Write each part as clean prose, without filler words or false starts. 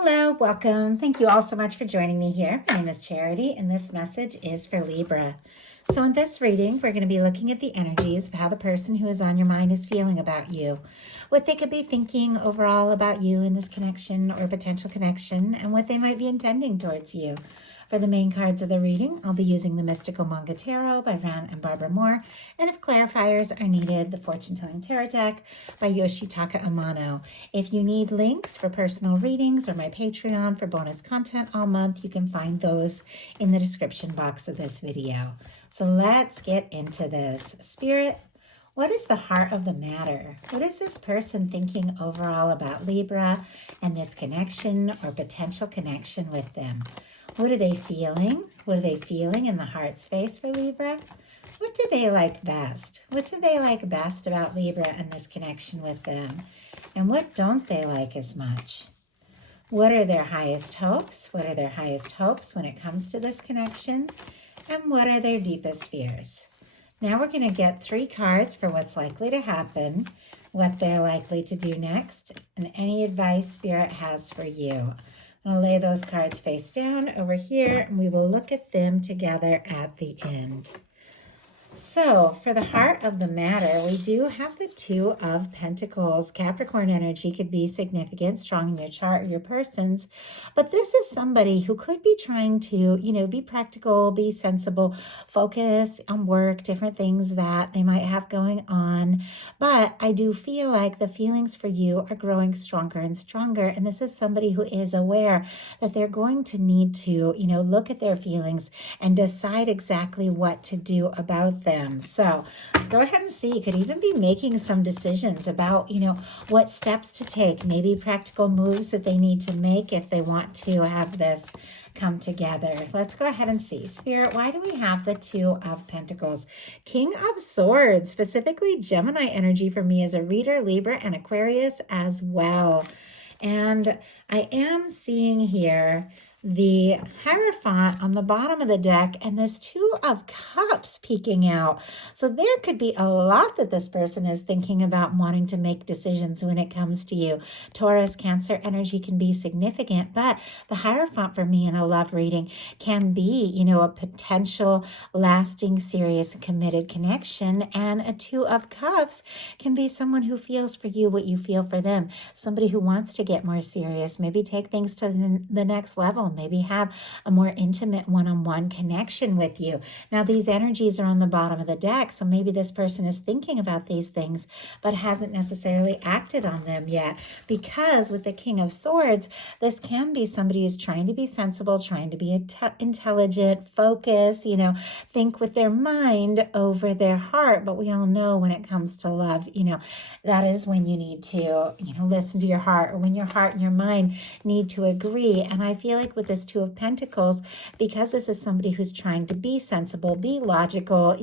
Hello, welcome. Thank you all so much for joining me here. My name is Charity, and this message is for Libra. So, in this reading, we're going to be looking at the energies of how the person who is on your mind is feeling about you, what they could be thinking overall about you in this connection or potential connection, and what they might be intending towards you. For the main cards of the reading, I'll be using the Mystical Manga Tarot by Van and Barbara Moore, and if clarifiers are needed, the Fortune Telling Tarot deck by Yoshitaka Amano. If you need links for personal readings or my Patreon for bonus content all month, you can find those in the description box of this video. So let's get into this. Spirit, what is the heart of the matter? What is this person thinking overall about Libra and this connection or potential connection with them? What are they feeling? What are they feeling in the heart space for Libra? What do they like best? What do they like best about Libra and this connection with them? And what don't they like as much? What are their highest hopes? What are their highest hopes when it comes to this connection? And what are their deepest fears? Now we're going to get 3 cards for what's likely to happen, what they're likely to do next, and any advice Spirit has for you. I'll lay those cards face down over here, and we will look at them together at the end. So, for the heart of the matter, we do have the 2 of Pentacles. Capricorn energy could be significant, strong in your chart or your person's, but this is somebody who could be trying to, be practical, be sensible, focus on work, different things that they might have going on. But I do feel like the feelings for you are growing stronger and stronger, and this is somebody who is aware that they're going to need to, look at their feelings and decide exactly what to do about them. So let's go ahead and see. You could even be making some decisions about, what steps to take, maybe practical moves that they need to make if they want to have this come together. Let's go ahead and see. Spirit, why do we have the 2 of Pentacles? King of Swords, specifically Gemini energy for me as a reader, Libra and Aquarius as well. And I am seeing here the Hierophant on the bottom of the deck and this 2 of Cups peeking out. So there could be a lot that this person is thinking about wanting to make decisions when it comes to you. Taurus, Cancer energy can be significant, but the Hierophant for me in a love reading can be, a potential lasting, serious, committed connection. And a 2 of Cups can be someone who feels for you what you feel for them. Somebody who wants to get more serious, maybe take things to the next level, maybe have a more intimate one-on-one connection with you. Now, these energies are on the bottom of the deck, so maybe this person is thinking about these things, but hasn't necessarily acted on them yet. Because with the King of Swords, this can be somebody who's trying to be sensible, trying to be intelligent, focus, think with their mind over their heart. But we all know when it comes to love, that is when you need to, listen to your heart, or when your heart and your mind need to agree. And I feel like with this 2 of Pentacles, because this is somebody who's trying to be sensible, be logical,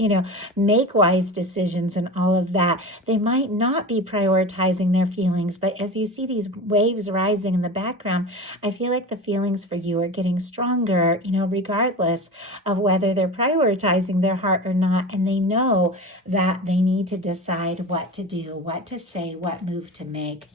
make wise decisions and all of that, they might not be prioritizing their feelings. But as you see these waves rising in the background, I feel like the feelings for you are getting stronger, regardless of whether they're prioritizing their heart or not. And they know that they need to decide what to do, what to say, what move to make.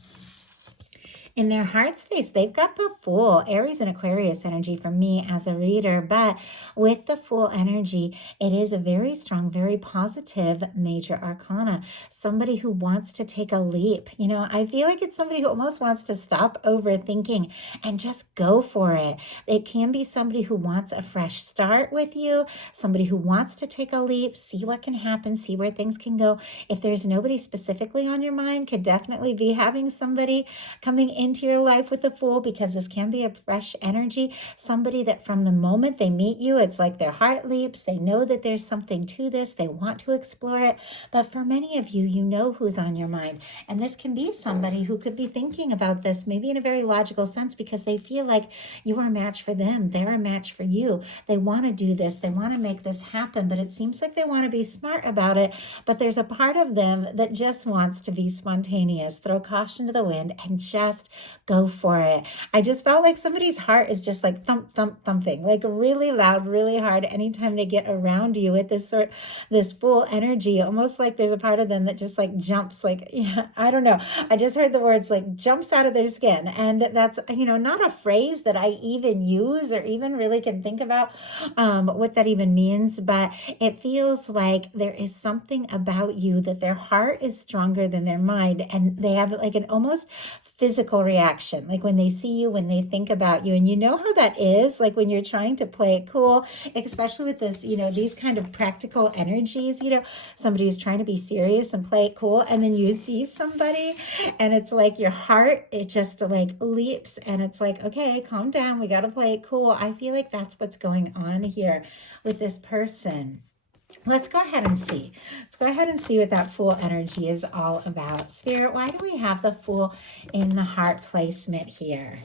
In their heart space, they've got the Fool, Aries and Aquarius energy for me as a reader. But with the Fool energy, it is a very strong, very positive major arcana. Somebody who wants to take a leap. I feel like it's somebody who almost wants to stop overthinking and just go for it. It can be somebody who wants a fresh start with you, somebody who wants to take a leap, see what can happen, see where things can go. If there's nobody specifically on your mind, could definitely be having somebody coming into your life with the Fool, because this can be a fresh energy. Somebody that from the moment they meet you, it's like their heart leaps. They know that there's something to this. They want to explore it. But for many of you, you know who's on your mind. And this can be somebody who could be thinking about this maybe in a very logical sense, because they feel like you are a match for them. They're a match for you. They want to do this. They want to make this happen, but it seems like they want to be smart about it. But there's a part of them that just wants to be spontaneous, throw caution to the wind, and just go for it. I just felt like somebody's heart is just like thump, thump, thumping, like really loud, really hard anytime they get around you with this full energy, almost like there's a part of them that just like jumps, like, yeah, I don't know. I just heard the words like jumps out of their skin. And that's, not a phrase that I even use or even really can think about what that even means, but it feels like there is something about you that their heart is stronger than their mind, and they have like an almost physical reaction, like when they see you, when they think about you. And you know how that is, like when you're trying to play it cool, especially with this, these kind of practical energies, somebody who's trying to be serious and play it cool, and then you see somebody and it's like your heart, it just like leaps, and it's like, okay, calm down, we got to play it cool. I feel like that's what's going on here with this person. Let's go ahead and see. Let's go ahead and see what that Fool energy is all about. Spirit, why do we have the Fool in the heart placement here?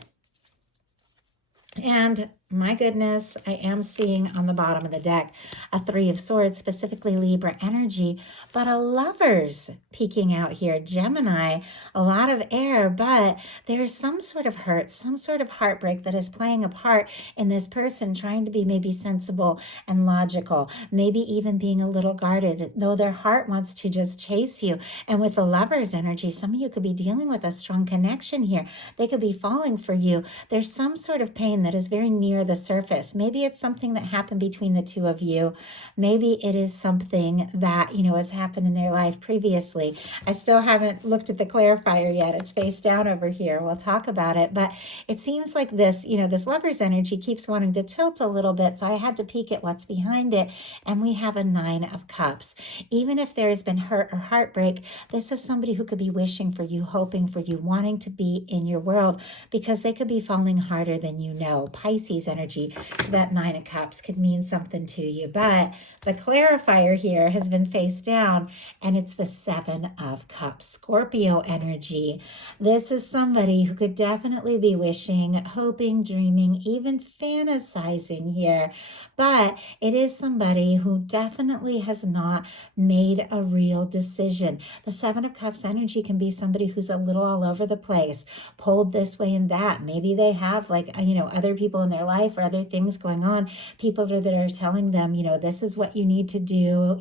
And my goodness, I am seeing on the bottom of the deck a Three of Swords, specifically Libra energy, but a Lovers peeking out here. Gemini, a lot of air, but there's some sort of hurt, some sort of heartbreak that is playing a part in this person trying to be maybe sensible and logical, maybe even being a little guarded, though their heart wants to just chase you. And with the Lovers energy, some of you could be dealing with a strong connection here. They could be falling for you. There's some sort of pain that is very near the surface. Maybe it's something that happened between the two of you. Maybe it is something that, has happened in their life previously. I still haven't looked at the clarifier yet. It's face down over here. We'll talk about it. But it seems like this, this Lover's energy keeps wanting to tilt a little bit. So I had to peek at what's behind it. And we have a Nine of Cups. Even if there has been hurt or heartbreak, this is somebody who could be wishing for you, hoping for you, wanting to be in your world, because they could be falling harder than you know. Pisces energy, that Nine of Cups could mean something to you. But the clarifier here has been face down, and it's the Seven of Cups. Scorpio energy. This is somebody who could definitely be wishing, hoping, dreaming, even fantasizing here. But it is somebody who definitely has not made a real decision. The Seven of Cups energy can be somebody who's a little all over the place, pulled this way and that. Maybe they have other people in their life or other things going on, people that are telling them, this is what you need to do,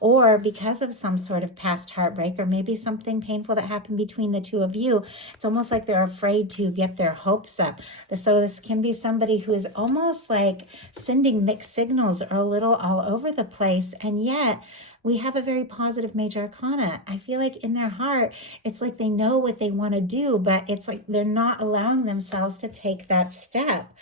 or because of some sort of past heartbreak or maybe something painful that happened between the two of you, it's almost like they're afraid to get their hopes up. So this can be somebody who is almost like sending mixed signals or a little all over the place, and yet we have a very positive major arcana. I feel like in their heart, it's like they know what they want to do, but it's like they're not allowing themselves to take that step.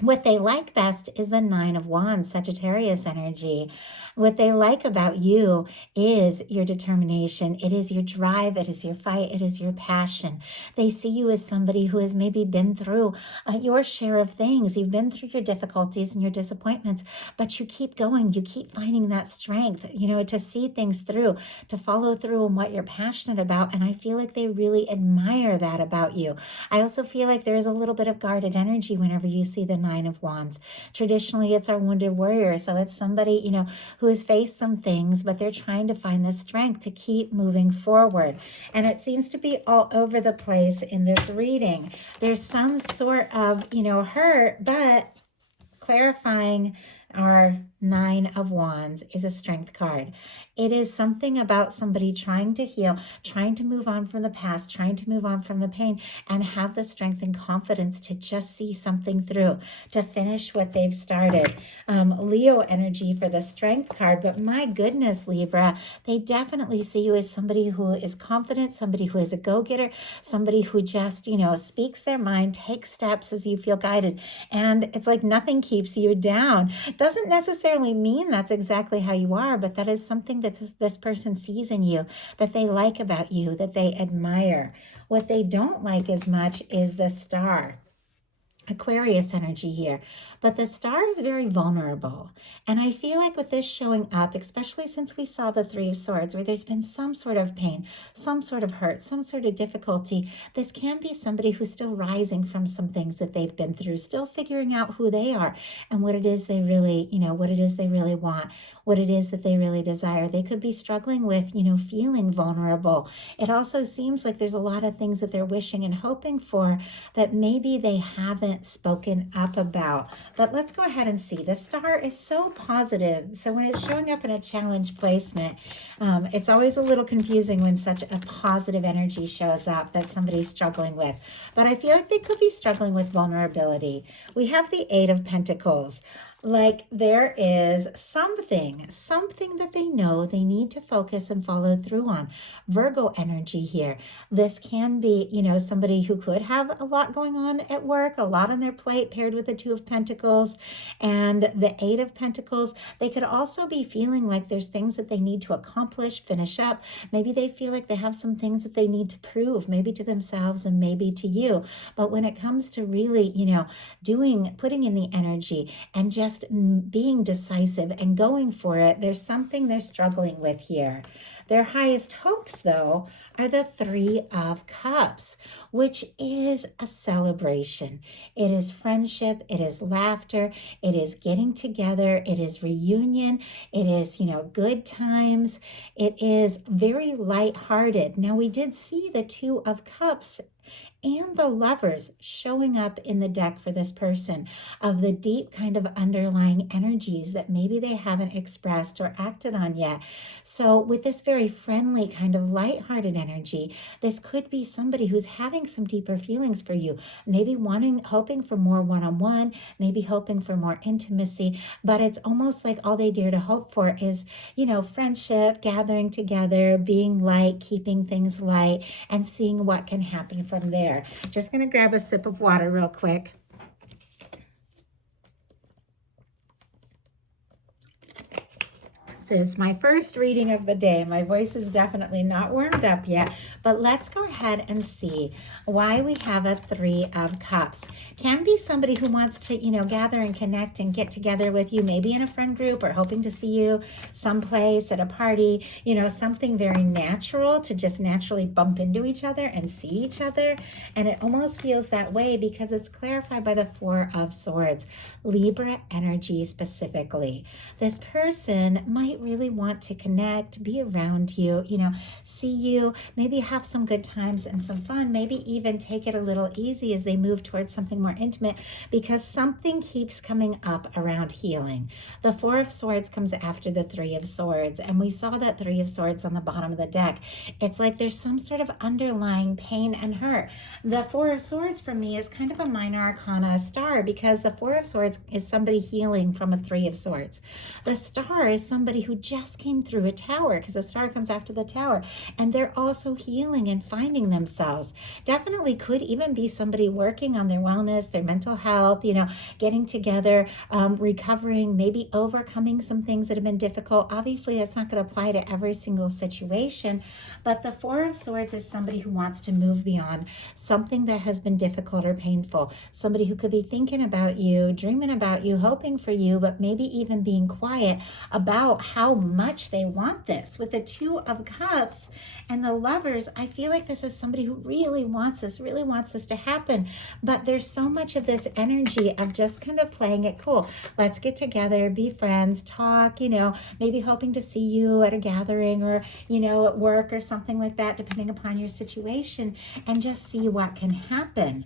What they like best is the Nine of Wands, Sagittarius energy. What they like about you is your determination. It is your drive. It is your fight. It is your passion. They see you as somebody who has maybe been through your share of things. You've been through your difficulties and your disappointments, but you keep going. You keep finding that strength, to see things through, to follow through on what you're passionate about. And I feel like they really admire that about you. I also feel like there's a little bit of guarded energy whenever you see the Nine of Wands. Traditionally, it's our wounded warrior. So it's somebody, who has faced some things, but they're trying to find the strength to keep moving forward. And it seems to be all over the place in this reading. There's some sort of, hurt, but clarifying our Nine of Wands is a strength card. It is something about somebody trying to heal, trying to move on from the past, trying to move on from the pain, and have the strength and confidence to just see something through, to finish what they've started. Leo energy for the strength card, but my goodness, Libra, they definitely see you as somebody who is confident, somebody who is a go-getter, somebody who just, speaks their mind, takes steps as you feel guided. And it's like nothing keeps you down. It doesn't necessarily mean that's exactly how you are, but that is something that this person sees in you, that they like about you, that they admire. What they don't like as much is the Star. Aquarius energy here, but the star is very vulnerable. And I feel like with this showing up, especially since we saw the Three of Swords, where there's been some sort of pain, some sort of hurt, some sort of difficulty, this can be somebody who's still rising from some things that they've been through, still figuring out who they are and what it is they really, what it is they really want, what it is that they really desire. They could be struggling with, feeling vulnerable. It also seems like there's a lot of things that they're wishing and hoping for that maybe they haven't spoken up about. But let's go ahead and see. The star is so positive. So when it's showing up in a challenge placement, it's always a little confusing when such a positive energy shows up that somebody's struggling with. But I feel like they could be struggling with vulnerability. We have the Eight of Pentacles. Like there is something that they know they need to focus and follow through on. Virgo energy here. This can be, somebody who could have a lot going on at work, a lot on their plate, paired with the Two of Pentacles and the Eight of Pentacles. They could also be feeling like there's things that they need to accomplish, finish up. Maybe they feel like they have some things that they need to prove, maybe to themselves and maybe to you. But when it comes to really, putting in the energy and just being decisive and going for it, there's something they're struggling with here. Their highest hopes, though, are the Three of Cups, which is a celebration. It is friendship. It is laughter. It is getting together. It is reunion. It is, good times. It is very lighthearted. Now, we did see the Two of Cups and the Lovers showing up in the deck for this person, of the deep kind of underlying energies that maybe they haven't expressed or acted on yet. So with this very friendly kind of lighthearted energy, this could be somebody who's having some deeper feelings for you, maybe hoping for more one-on-one, maybe hoping for more intimacy, but it's almost like all they dare to hope for is, friendship, gathering together, being light, keeping things light, and seeing what can happen from there. Just going to grab a sip of water real quick. This is my first reading of the day. My voice is definitely not warmed up yet, but let's go ahead and see why we have a Three of Cups. Can be somebody who wants to, gather and connect and get together with you, maybe in a friend group or hoping to see you someplace at a party, something very natural to just naturally bump into each other and see each other. And it almost feels that way because it's clarified by the Four of Swords, Libra energy specifically. This person might really want to connect, be around you, see you, maybe have some good times and some fun, maybe even take it a little easy as they move towards something more intimate, because something keeps coming up around healing. The Four of Swords comes after the Three of Swords, and we saw that Three of Swords on the bottom of the deck. It's like there's some sort of underlying pain and hurt. The Four of Swords for me is kind of a minor arcana star, because the Four of Swords is somebody healing from a Three of Swords. The star is somebody who just came through a tower, because the star comes after the tower, and they're also healing and finding themselves. Definitely could even be somebody working on their wellness, their mental health, getting together, recovering, maybe overcoming some things that have been difficult. Obviously, it's not going to apply to every single situation, but the Four of Swords is somebody who wants to move beyond something that has been difficult or painful. Somebody who could be thinking about you, dreaming about you, hoping for you, but maybe even being quiet about how much they want this. With the Two of Cups and the Lovers, I feel like this is somebody who really wants this to happen, but there's so much of this energy of just kind of playing it cool. Let's get together, be friends, talk, maybe hoping to see you at a gathering or, at work or something like that, depending upon your situation, and just see what can happen.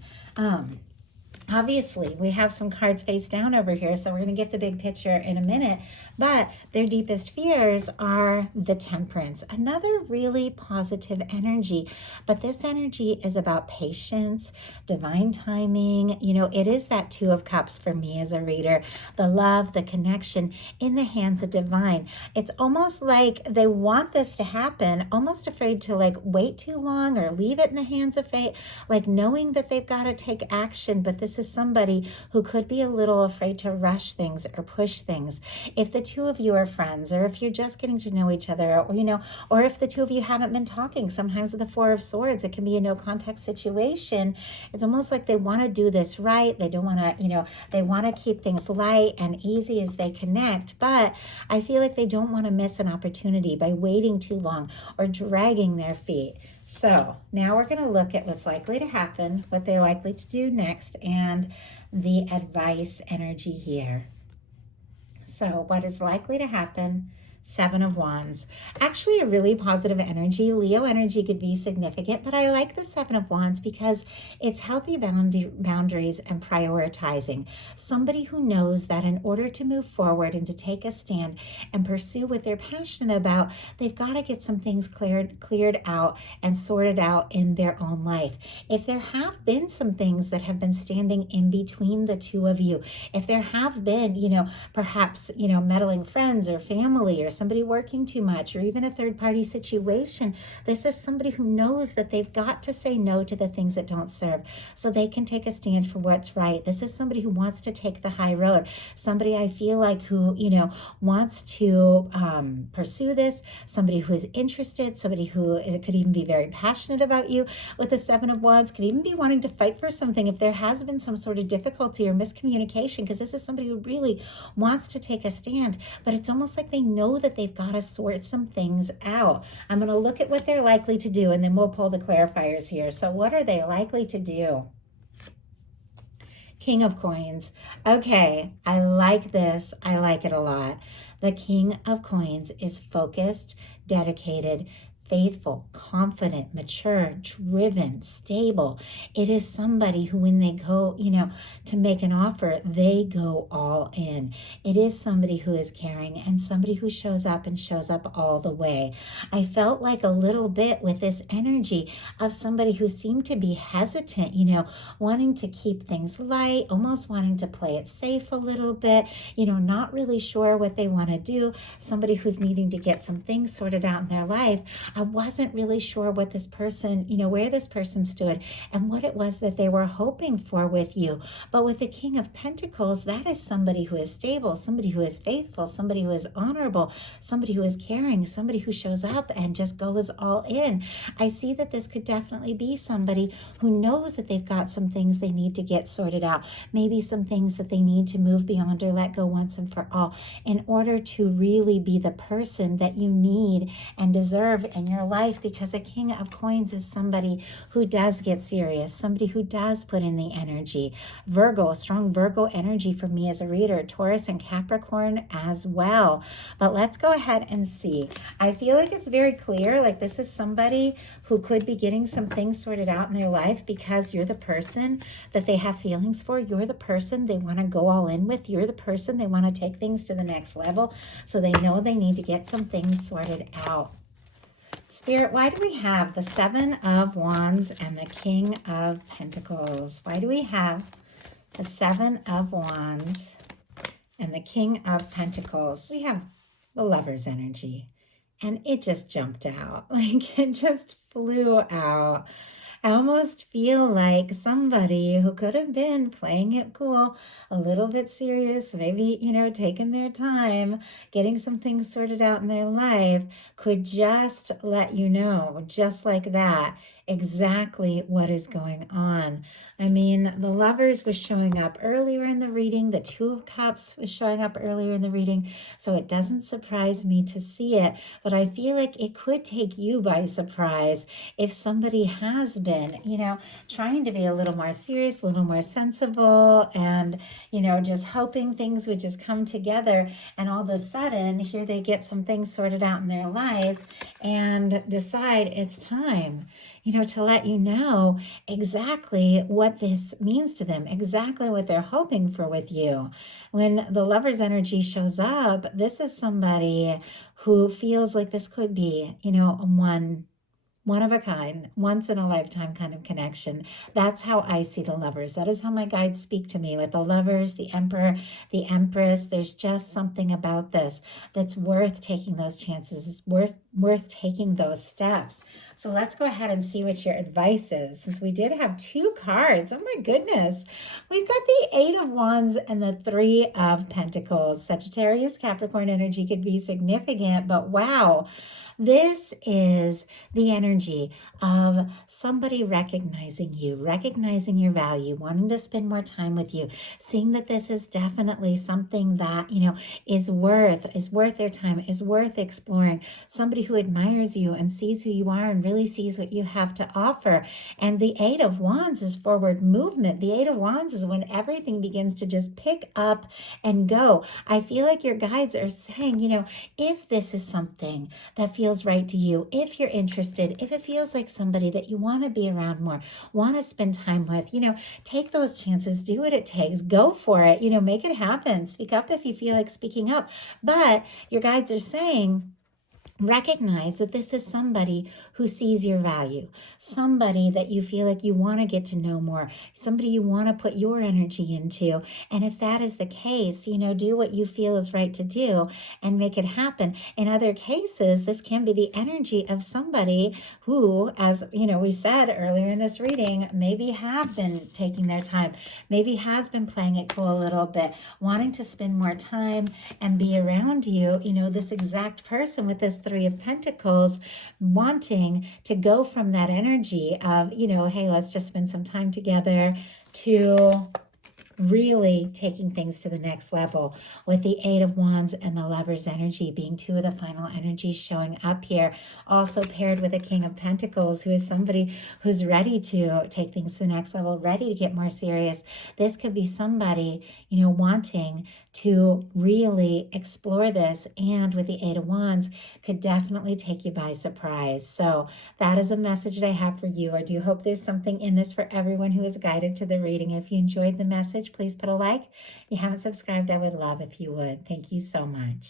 Obviously, we have some cards face down over here, so we're going to get the big picture in a minute. But their deepest fears are the Temperance, another really positive energy. But this energy is about patience, divine timing. It is that Two of Cups for me as a reader, the love, the connection in the hands of divine. It's almost like they want this to happen, almost afraid to wait too long or leave it in the hands of fate, like knowing that they've got to take action. But this is somebody who could be a little afraid to rush things or push things. If the two of you are friends, or if you're just getting to know each other, or, or if the two of you haven't been talking, sometimes with the Four of Swords, it can be a no contact situation. It's almost like they want to do this right. They don't want to, they want to keep things light and easy as they connect, but I feel like they don't want to miss an opportunity by waiting too long or dragging their feet. So now we're going to look at what's likely to happen, what they're likely to do next, and the advice energy here. So what is likely to happen? Seven of Wands. Actually a really positive energy. Leo energy could be significant, but I like the Seven of Wands because it's healthy boundaries and prioritizing. Somebody who knows that in order to move forward and to take a stand and pursue what they're passionate about, they've got to get some things cleared out and sorted out in their own life. If there have been some things that have been standing in between the two of you, if there have been, perhaps, meddling friends or family or somebody working too much, or even a third party situation, this is somebody who knows that they've got to say no to the things that don't serve so they can take a stand for what's right. This is somebody who wants to take the high road, somebody I feel like who, wants to pursue this, somebody who is interested, somebody who could even be very passionate about you with the Seven of Wands, could even be wanting to fight for something if there has been some sort of difficulty or miscommunication, because this is somebody who really wants to take a stand, but it's almost like they know that they've got to sort some things out. I'm going to look at what they're likely to do, and then we'll pull the clarifiers here. So what are they likely to do? King of Coins. Okay, I like this. I like it a lot. The King of Coins is focused, dedicated, faithful, confident, mature, driven, stable. It is somebody who, when they go, to make an offer, they go all in. It is somebody who is caring and somebody who shows up all the way. I felt like a little bit with this energy of somebody who seemed to be hesitant, wanting to keep things light, almost wanting to play it safe a little bit, not really sure what they want to do. Somebody who's needing to get some things sorted out in their life. I wasn't really sure what this person, where this person stood and what it was that they were hoping for with you. But with the King of Pentacles, that is somebody who is stable, somebody who is faithful, somebody who is honorable, somebody who is caring, somebody who shows up and just goes all in. I see that this could definitely be somebody who knows that they've got some things they need to get sorted out, maybe some things that they need to move beyond or let go once and for all in order to really be the person that you need and deserve in your life, because a King of Coins is somebody who does get serious, somebody who does put in the energy. Virgo, a strong Virgo energy for me as a reader, Taurus and Capricorn as well. But let's go ahead and see. I feel like it's very clear, like this is somebody who could be getting some things sorted out in their life because you're the person that they have feelings for. You're the person they want to go all in with. You're the person they want to take things to the next level. So they know they need to get some things sorted out. Spirit, why do we have the Seven of Wands and the King of Pentacles? Why do we have the Seven of Wands and the King of Pentacles? We have the Lover's energy, and it just jumped out. Like it just flew out. I almost feel like somebody who could have been playing it cool, a little bit serious, maybe, taking their time, getting some things sorted out in their life, could just let you know, just like that, exactly what is going on. I mean, the Lovers was showing up earlier in the reading. The Two of Cups was showing up earlier in the reading. So it doesn't surprise me to see it, but I feel like it could take you by surprise if somebody has been, trying to be a little more serious, a little more sensible, and, just hoping things would just come together. And all of a sudden, here they get some things sorted out in their life and decide it's time, to let you know exactly what this means to them, exactly what they're hoping for with you. When the Lover's energy shows up, this is somebody who feels like this could be, one of a kind, once in a lifetime kind of connection. That's how I see the Lovers. That is how my guides speak to me with the Lovers, the Emperor, the Empress. There's just something about this that's worth taking those chances. It's worth taking those steps. So let's go ahead and see what your advice is. Since we did have two cards, oh my goodness, we've got the Eight of Wands and the Three of Pentacles. Sagittarius, Capricorn energy could be significant, but wow. This is the energy of somebody recognizing you, recognizing your value, wanting to spend more time with you, seeing that this is definitely something that, is worth their time, is worth exploring. Somebody who admires you and sees who you are and really sees what you have to offer. And the Eight of Wands is forward movement. The Eight of Wands is when everything begins to just pick up and go. I feel like your guides are saying, if this is something that feels right to you, if you're interested, if it feels like somebody that you want to be around more, want to spend time with, take those chances, do what it takes, go for it, make it happen. Speak up if you feel like speaking up. But your guides are saying, recognize that this is somebody who sees your value, somebody that you feel like you want to get to know more, somebody you want to put your energy into. And if that is the case, do what you feel is right to do and make it happen. In other cases, this can be the energy of somebody who, as we said earlier in this reading, maybe have been taking their time, maybe has been playing it cool a little bit, wanting to spend more time and be around you, this exact person with this Three of Pentacles, wanting to go from that energy of, hey, let's just spend some time together, to really taking things to the next level, with the Eight of Wands and the Lover's energy being two of the final energies showing up here. Also paired with a King of Pentacles, who is somebody who's ready to take things to the next level, ready to get more serious. This could be somebody, wanting to really explore this, and with the Eight of Wands could definitely take you by surprise. So that is a message that I have for you. I do hope there's something in this for everyone who is guided to the reading. If you enjoyed the message, please put a like. If you haven't subscribed, I would love if you would. Thank you so much.